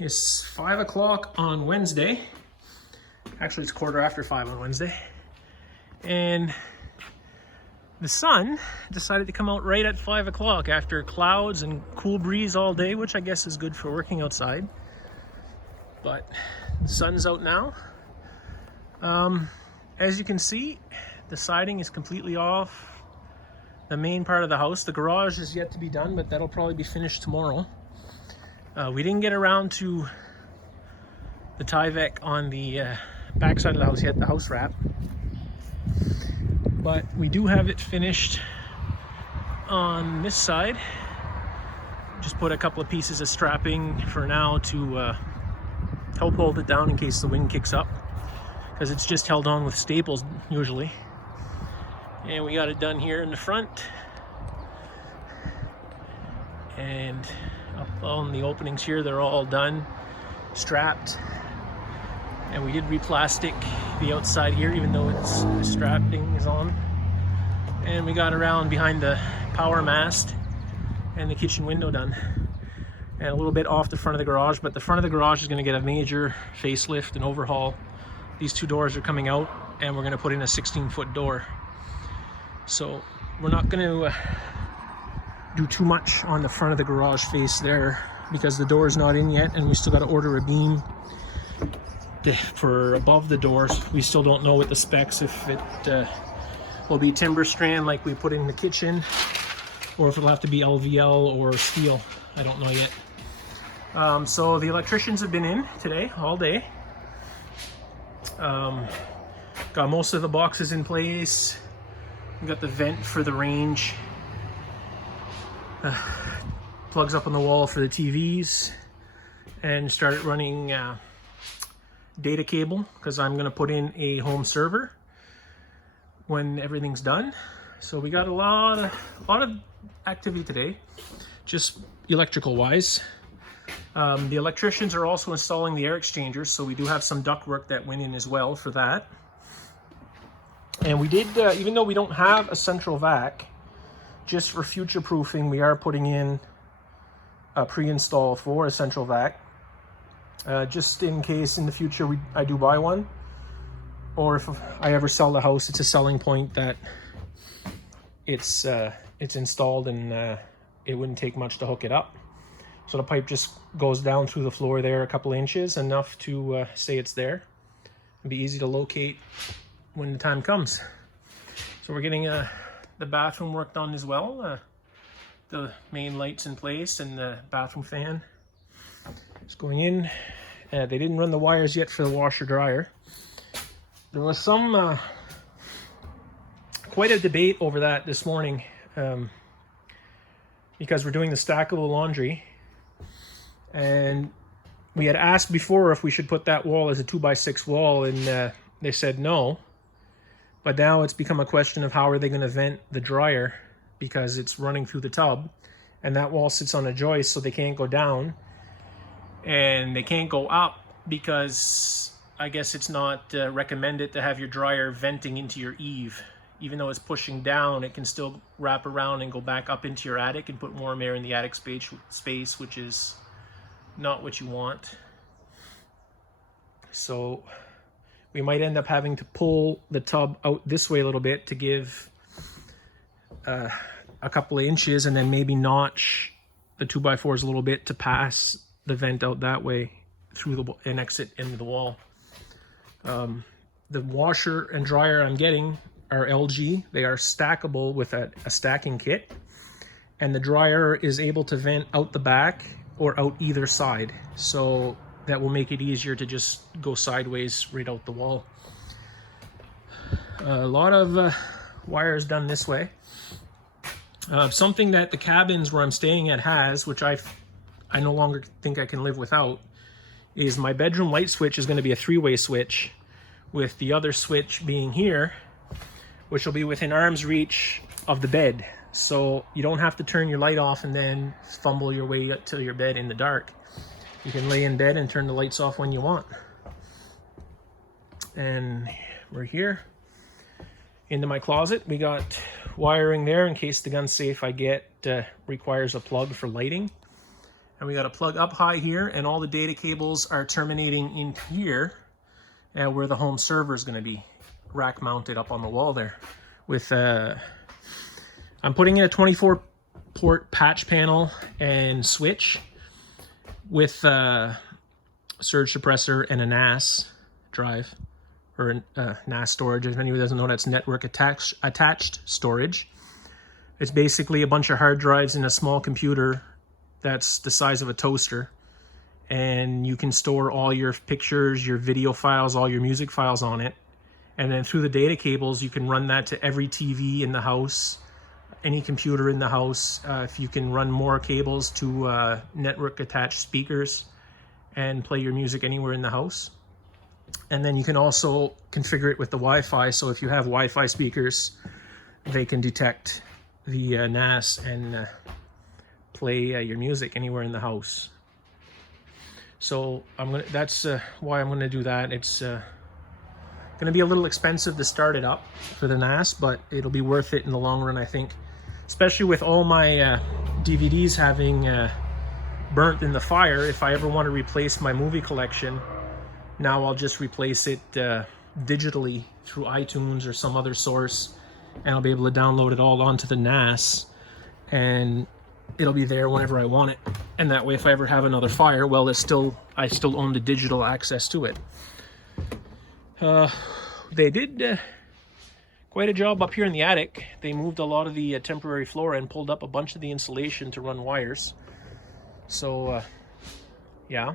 is 5 o'clock on Wednesday. Actually, it's 5:15 on Wednesday. And the sun decided to come out right at 5 o'clock after clouds and cool breeze all day, which I guess is good for working outside. But the sun's out now. As you can see, the siding is completely off the main part of the house. The garage is yet to be done, but that'll probably be finished tomorrow. We didn't get around to the Tyvek on the back side of the house yet, the house wrap. But we do have it finished on this side. Just put a couple of pieces of strapping for now to help hold it down in case the wind kicks up, because it's just held on with staples usually. And we got it done here in the front. And up on the openings here, they're all done, strapped. And we did replastic the outside here, even though it's the strapping is on. And we got around behind the power mast and the kitchen window done. And a little bit off the front of the garage, but the front of the garage is going to get a major facelift and overhaul. These two doors are coming out, and we're going to put in a 16-foot door. So we're not going to do too much on the front of the garage face there, because the door is not in yet, and we still got to order a beam for above the doors. We still don't know what the specs, if it will be timber strand like we put in the kitchen, or if it'll have to be LVL or steel. I don't know yet. So the electricians have been in today all day. Got most of the boxes in place. We got the vent for the range, plugs up on the wall for the TVs, and started running data cable, because I'm going to put in a home server when everything's done. So we got a lot of activity today, just electrical wise. The electricians are also installing the air exchangers, so we do have some duct work that went in as well for that. And we did, even though we don't have a central vac, just for future proofing, we are putting in a pre-install for a central vac, just in case in the future I do buy one, or if I ever sell the house, it's a selling point that it's installed, and it wouldn't take much to hook it up. So the pipe just goes down through the floor there a couple inches, enough to say it's there. It'd be easy to locate when the time comes. So we're getting the bathroom worked on as well. The main lights in place and the bathroom fan is going in. They didn't run the wires yet for the washer dryer. There was some quite a debate over that this morning, because we're doing the stackable laundry, and we had asked before if we should put that wall as a 2x6 wall, and they said no. But now it's become a question of how are they going to vent the dryer, because it's running through the tub, and that wall sits on a joist, so they can't go down and they can't go up, because I guess it's not recommended to have your dryer venting into your eave. Even though it's pushing down, it can still wrap around and go back up into your attic and put warm air in the attic space, which is not what you want. So we might end up having to pull the tub out this way a little bit to give a couple of inches, and then maybe notch the 2x4s a little bit to pass the vent out that way through and exit into the wall. The washer and dryer I'm getting are LG. They are stackable with a stacking kit, and the dryer is able to vent out the back or out either side, so that will make it easier to just go sideways right out the wall. A lot of wires done this way. Something that the cabins where I'm staying at has, which I no longer think I can live without, is my bedroom light switch is going to be a 3-way switch, with the other switch being here, which will be within arm's reach of the bed. So you don't have to turn your light off and then fumble your way up to your bed in the dark. You can lay in bed and turn the lights off when you want. And we're here into my closet. We got wiring there in case the gun safe I get requires a plug for lighting. And we got a plug up high here, and all the data cables are terminating in here, where the home server is going to be rack mounted up on the wall there. With I'm putting in a 24 port patch panel and switch with surge suppressor and a NAS drive, or NAS storage. If anyone doesn't know, that's network attached storage. It's basically a bunch of hard drives in a small computer that's the size of a toaster, and you can store all your pictures, your video files, all your music files on it. And then through the data cables, you can run that to every TV in the house, any computer in the house. If you can run more cables to network attached speakers and play your music anywhere in the house. And then you can also configure it with the Wi-Fi. So if you have Wi-Fi speakers, they can detect the NAS and play your music anywhere in the house. So that's why I'm gonna do that. It's gonna be a little expensive to start it up for the NAS, but it'll be worth it in the long run, I think. Especially with all my DVDs having burnt in the fire. If I ever want to replace my movie collection, now I'll just replace it digitally through iTunes or some other source, and I'll be able to download it all onto the NAS, and it'll be there whenever I want it. And that way, if I ever have another fire, well, I still own the digital access to it. They did quite a job up here in the attic. They moved a lot of the temporary floor and pulled up a bunch of the insulation to run wires. So, yeah.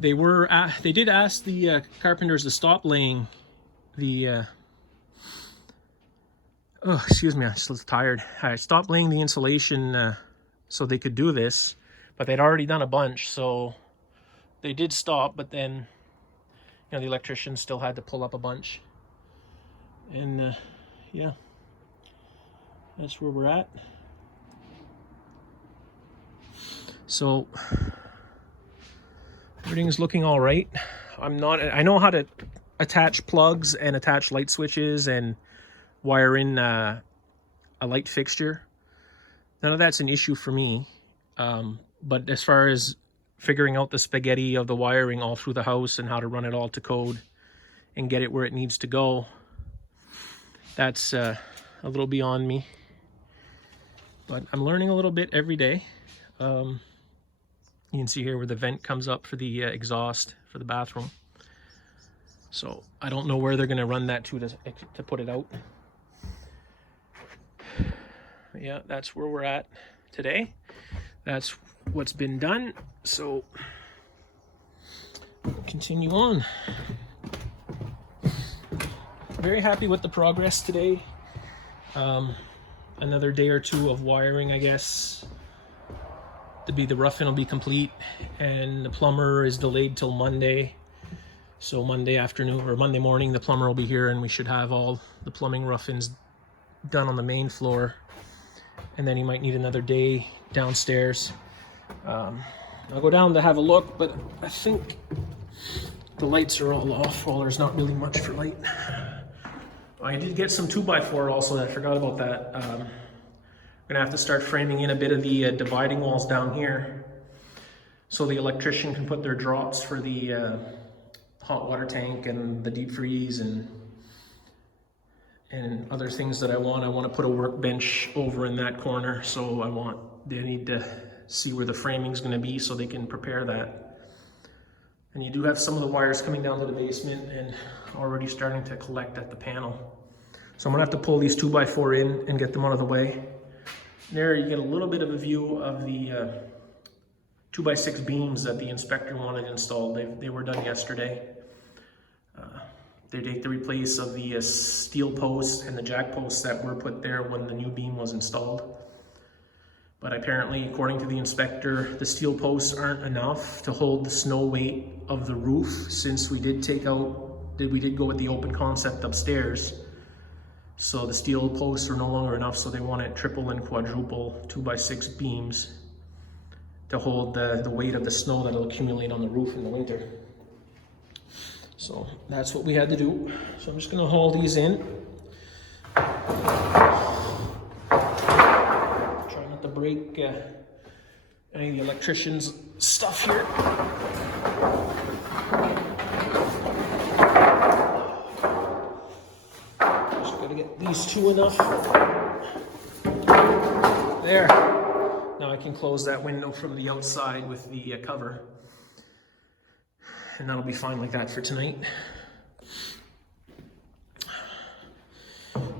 They did ask the carpenters to stop laying the oh, excuse me, I'm just tired. I stopped laying the insulation so they could do this, but they'd already done a bunch, so they did stop. But then, you know, the electrician still had to pull up a bunch, and yeah, that's where we're at. So everything's looking all right. I know how to attach plugs and attach light switches and wire in a light fixture. None of that's an issue for me. But as far as figuring out the spaghetti of the wiring all through the house and how to run it all to code and get it where it needs to go, that's a little beyond me. But I'm learning a little bit every day. You can see here where the vent comes up for the exhaust for the bathroom. So I don't know where they're going to run that to put it out. Yeah, that's where we're at today. That's what's been done. So we'll continue on. Very happy with the progress today. Another day or two of wiring, I guess. The rough-in will be complete, and the plumber is delayed till Monday. So Monday afternoon or Monday morning, the plumber will be here, and we should have all the plumbing rough-ins done on the main floor. And then he might need another day downstairs. I'll go down to have a look, but I think the lights are all off. Well, there's not really much for light. I did get some 2x4 also. I forgot about that. I'm gonna have to start framing in a bit of the dividing walls down here, so the electrician can put their drops for the hot water tank and the deep freeze and other things that I want. I want to put a workbench over in that corner, so they need to see where the framing's going to be so they can prepare that. And you do have some of the wires coming down to the basement and already starting to collect at the panel. So I'm gonna have to pull these 2x4 in and get them out of the way. There you get a little bit of a view of the 2x6 beams that the inspector wanted installed. They were done yesterday. They take the replace of the steel posts and the jack posts that were put there when the new beam was installed. But apparently, according to the inspector, the steel posts aren't enough to hold the snow weight of the roof, since we did go with the open concept upstairs. So the steel posts are no longer enough, so they wanted triple and quadruple 2x6 beams to hold the weight of the snow that'll accumulate on the roof in the winter. So that's what we had to do. So I'm just gonna haul these in. Try not to break any of the electrician's stuff here. Just gotta get these two enough. There. Now I can close that window from the outside with the cover. And that'll be fine like that for tonight.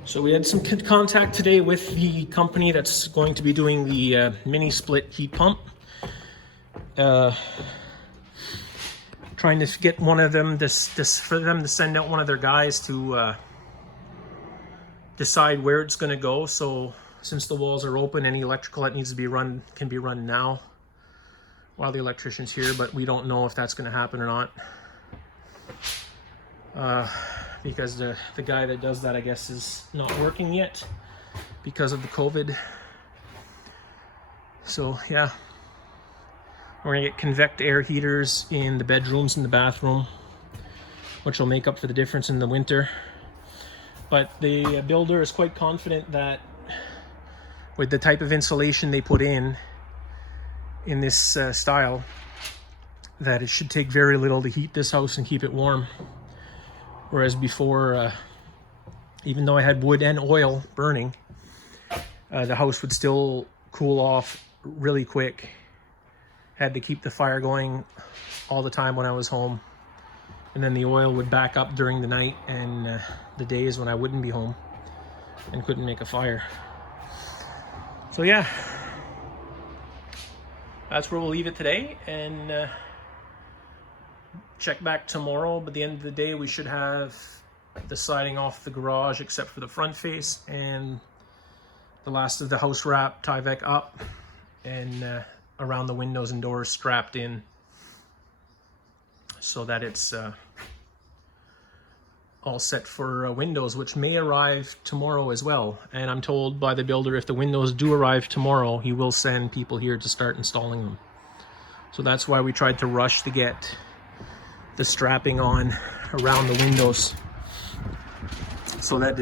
So we had some contact today with the company that's going to be doing the mini split heat pump. Trying to get one of them, for them to send out one of their guys to decide where it's going to go. So since the walls are open, any electrical that needs to be run can be run now while the electrician's here, but we don't know if that's going to happen or not. Because the guy that does that, I guess, is not working yet because of the COVID. So yeah, we're gonna get convect air heaters in the bedrooms and the bathroom, which will make up for the difference in the winter. But the builder is quite confident that with the type of insulation they put in this style, that it should take very little to heat this house and keep it warm. Whereas before, even though I had wood and oil burning, the house would still cool off really quick. Had to keep the fire going all the time when I was home. And then the oil would back up during the night and the days when I wouldn't be home and couldn't make a fire. So yeah, that's where we'll leave it today, and check back tomorrow. But at the end of the day, we should have the siding off the garage except for the front face, and the last of the house wrap Tyvek up, and around the windows and doors strapped in, so that it's all set for windows, which may arrive tomorrow as well. And I'm told by the builder, if the windows do arrive tomorrow, he will send people here to start installing them. So that's why we tried to rush to get the strapping on around the windows, so that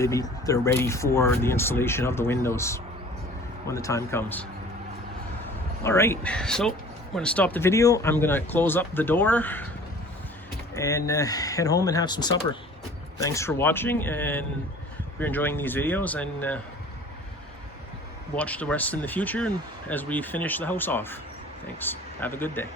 they're ready for the installation of the windows when the time comes. All right, so I'm going to stop the video. I'm going to close up the door and head home and have some supper. Thanks for watching, and if you're enjoying these videos, and watch the rest in the future and as we finish the house off. Thanks. Have a good day.